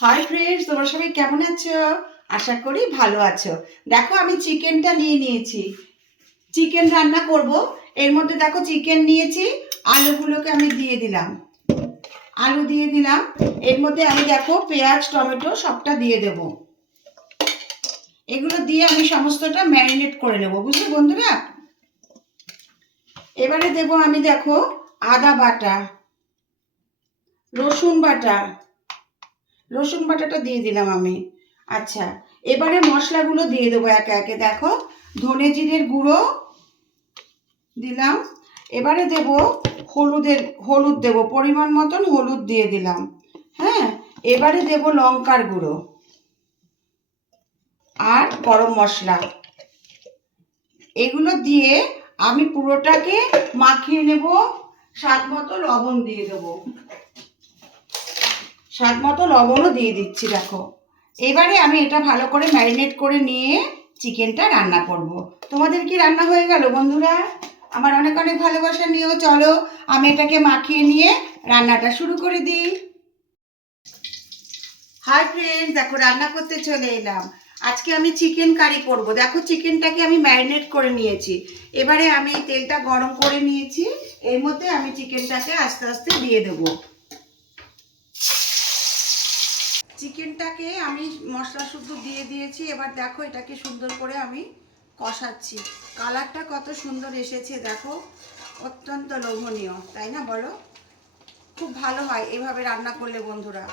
Hi friends, তোমরা সবাই কেমন আছো? আশা করি ভালো আছো। দেখো আমি চিকেনটা নিয়ে নিয়েছি, চিকেন রান্না করব। এর মধ্যে দেখো চিকেন নিয়েছি, আলুগুলোকে আমি দিয়ে দিলাম, আলু দিয়ে দিলাম। এর মধ্যে আমি দেখো পেঁয়াজ টমেটো সবটা দিয়ে দেব। এগুলো দিয়ে আমি সমস্তটা ম্যারিনেট করে নেব, বুঝলে বন্ধুরা। এবারে দেব আমি দেখো আদা বাটা, রসুন বাটা, রসুন বাটাটা দিয়ে দিলাম আমি। আচ্ছা, এবারে মশলাগুলো দিয়ে দেবো একে একে। দেখো ধনে জিরের গুঁড়ো দিলাম। এবারে দেব হলুদ দেব, পরিমাণ মতন হলুদ দিয়ে দিলাম। হ্যাঁ, এবারে দেব লঙ্কার গুঁড়ো আর গরম মশলা। এগুলো দিয়ে আমি পুরোটাকে মাখিয়ে নেব। স্বাদ মতো লবণ দিয়ে দেবো, স্বাদ মতো লবণও দিয়ে দিচ্ছি। দেখো এবারে আমি এটা ভালো করে ম্যারিনেট করে নিয়ে চিকেনটা রান্না করব। তোমাদের কি রান্না হয়ে গেল বন্ধুরা? আমার অনেক অনেক ভালোবাসা নিয়েও চলো আমি এটাকে মাখিয়ে নিয়ে রান্নাটা শুরু করে দিই। হাই ফ্রেন্ডস, দেখো রান্না করতে চলে এলাম। আজকে আমি চিকেন কারি করব। দেখো চিকেনটাকে আমি ম্যারিনেট করে নিয়েছি। এবারে আমি তেলটা গরম করে নিয়েছি, এর মধ্যে আমি চিকেনটাকে আস্তে আস্তে দিয়ে দেবো। চিকেনটাকে আমি মশলা শুদ্ধ দিয়ে দিয়েছি। এবার দেখো এটাকে সুন্দর করে আমি কষাচ্ছি। কালারটা কত সুন্দর এসেছে দেখো, অত্যন্ত লোভনীয়, তাই না বলো? খুব ভালো হয় এইভাবে রান্না করলে বন্ধুরা,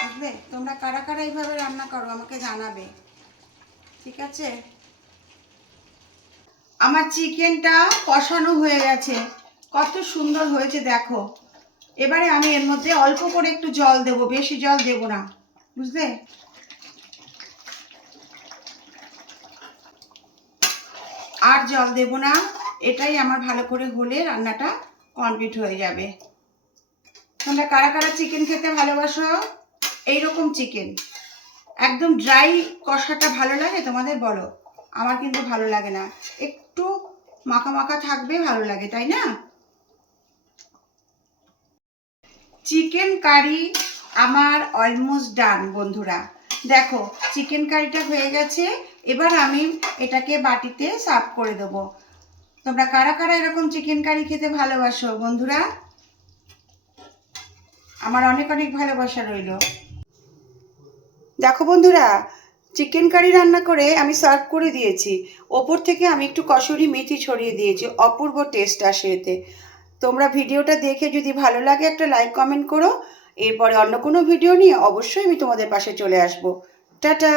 বুঝলে? তোমরা কারা কারা এইভাবে রান্না করো আমাকে জানাবে, ঠিক আছে? আমার চিকেনটা কষানো হয়ে গেছে, কত সুন্দর হয়েছে দেখো। এবারে আমি এর মধ্যে অল্প করে একটু জল দেবো, বেশি জল দেবো না, বুঝলে? আর জল দেব না, এটাই আমার ভালো করে হলে রান্নাটা কমপ্লিট হয়ে যাবে। তোমরা কারা কারা চিকেন খেতে ভালোবাসো? এইরকম চিকেন একদম ড্রাই কষাটা ভালো লাগে তোমাদের বলো? আমার কিন্তু ভালো লাগে না, একটু মাখা মাখা থাকবে ভালো লাগে, তাই না? চিকেন কারি আমার অলমোস্ট ডান বন্ধুরা। দেখো চিকেন কারিটা হয়ে গেছে। এবার আমি এটাকে বাটিতে সার্ভ করে দেবো। তোমরা কারা কারা এরকম চিকেন কারি খেতে ভালোবাসো বন্ধুরা? আমার অনেক অনেক ভালোবাসা রইল। দেখো বন্ধুরা, চিকেন কারি রান্না করে আমি সার্ভ করে দিয়েছি। ওপর থেকে আমি একটু কসুরি মেথি ছড়িয়ে দিয়েছি, অপূর্ব টেস্ট আসে এতে। তোমরা ভিডিওটা দেখে যদি ভালো লাগে একটা লাইক কমেন্ট করো। এরপরে অন্য কোনো ভিডিও নিয়ে অবশ্যই আমি তোমাদের পাশে চলে আসবো। টাটা।